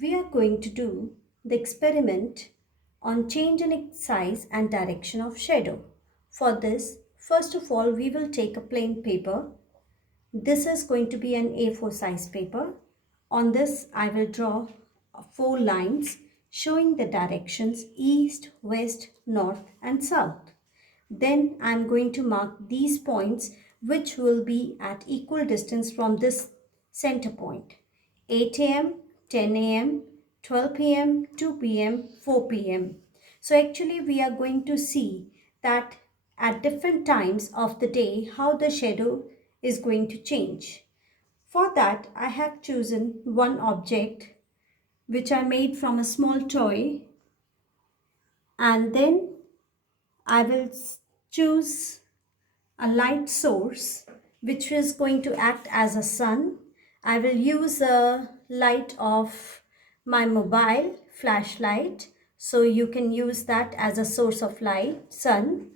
We are going to do the experiment on change in size and direction of shadow. For this, first of all, we will take a plain paper. This is going to be an A4 size paper. On this, I will draw 4 lines showing the directions east, west, north and south. Then I am going to mark these points which will be at equal distance from this center point. 8 a.m., 10 a.m., 12 p.m., 2 p.m., 4 p.m. So actually we are going to see that at different times of the day how the shadow is going to change. For that I have chosen one object which I made from a small toy, and then I will choose a light source which is going to act as a sun. I will use a light of my mobile flashlight, so you can use that as a source of light, sun.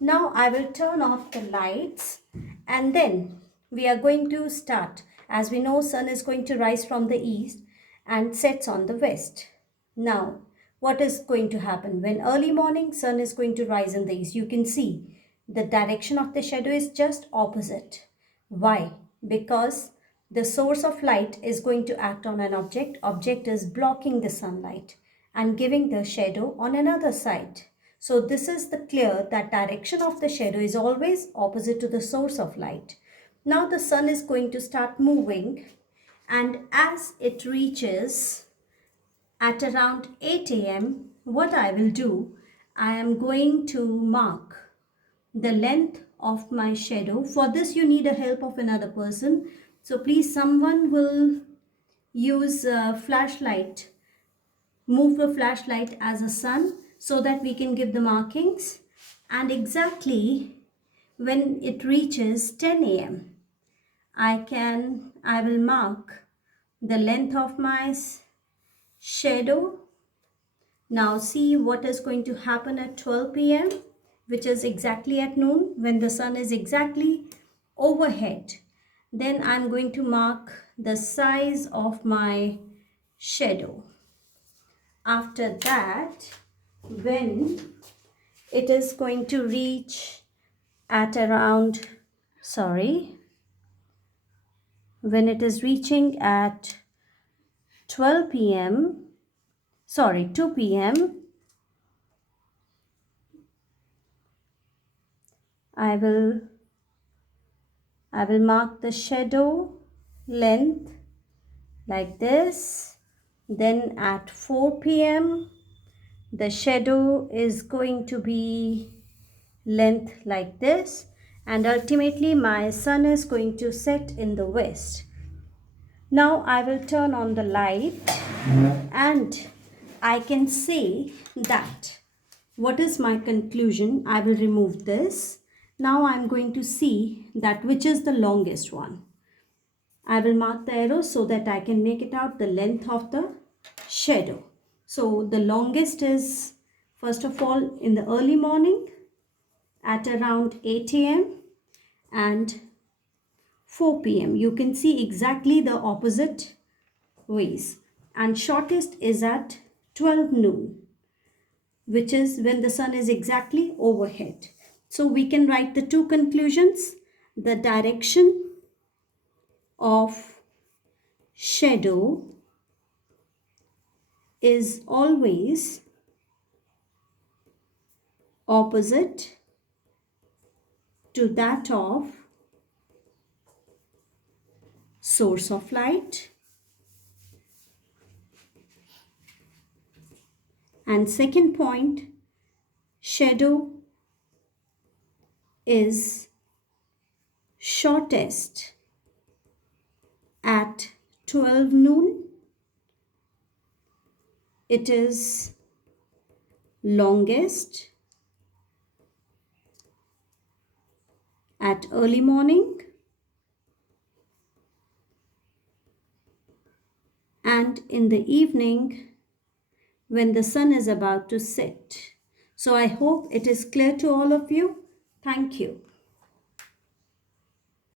Now I will turn off the lights and then we are going to start. As we know, sun is going to rise from the east and sets on the west. Now, what is going to happen? When early morning sun is going to rise in the east, you can see the direction of the shadow is just opposite. Why? Because the source of light is going to act on an object. Object is blocking the sunlight and giving the shadow on another side. So this is the clear that direction of the shadow is always opposite to the source of light. Now the sun is going to start moving, and as it reaches at around 8 a.m., what I will do, I am going to mark the length of my shadow. For this you need a help of another person. So please, someone will use a flashlight, move the flashlight as a sun so that we can give the markings. And exactly when it reaches 10 a.m., I will mark the length of my shadow. Now see what is going to happen at 12 p.m., which is exactly at noon, when the sun is exactly overhead. Then I'm going to mark the size of my shadow. After that, when it is going to reach at around, when it is reaching at 12 p.m., 2 p.m., I will mark the shadow length like this. Then at 4 p.m. the shadow is going to be length like this, and ultimately my sun is going to set in the west. Now I will turn on the light and I can say that what is my conclusion. I will remove this. Now I am going to see that which is the longest one. I will mark the arrow so that I can make it out the length of the shadow. So the longest is, first of all, in the early morning at around 8 a.m. and 4 p.m. You can see exactly the opposite ways. And shortest is at 12 noon, which is when the sun is exactly overhead. So we can write the two conclusions. The direction of shadow is always opposite to that of source of light. And second point, shadow is shortest at 12 noon. It is longest at early morning, and in the evening when the sun is about to set. So I hope it is clear to all of you. Thank you.